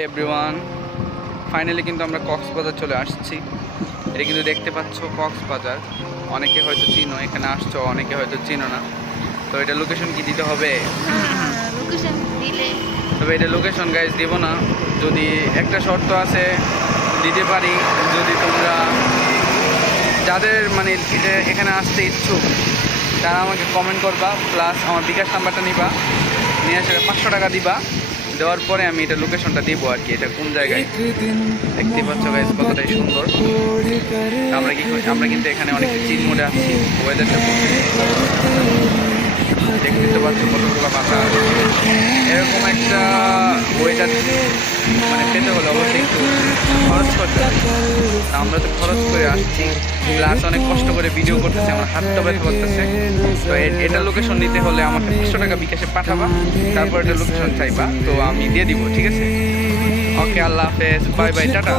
Everyone, finally কিন্তু আমরা কক্সবাজার চলে আসছি। এটা কিন্তু দেখতে পাচ্ছ কক্সবাজার। অনেকে হয়তো চিনো, এখানে আসছো, অনেকে হয়তো চিনো না। তো এটা লোকেশন কি দিতে হবে? তবে এটা লোকেশন গাইজ দিব না, যদি একটা শর্ত আছে দিতে পারি। যদি তোমরা যাদের মানে এটা এখানে আসতে ইচ্ছুক তারা আমাকে কমেন্ট করবা, প্লাস আমার বিকাশ নাম্বারটা নিবা, নিয়ে আসলে 500 টাকা দিবা। দেওয়ার পরে আমি এটা লোকেশনটা দিব আর কি, এটা কোন জায়গায়। দেখতে পাচ্ছ গাইজ কতটাই সুন্দর। আমরা কিন্তু এখানে অনেক চিল মোডে আছি। ওয়েদারটা দেখতে পাচ্ছ কতগুলো বাতাস। এরকম একটা ওয়েদার মানে পেতে হলে অবশ্যই একটু খরচ করতে হবে। আমরা তো খরচ করে আসছি, প্লাস অনেক কষ্ট করে ভিডিও করতেছি, আমার হাতটা ব্যথা করতেছে। তো এটা লোকেশন নিতে হলে আমাকে 500 টাকা বিকাশে পাঠাবা, তারপর এটা লোকেশন চাইবা, তো আমি দিয়ে দিব, ঠিক আছে? ওকে, আল্লাহ হাফেজ, বাই বাই, টাটা।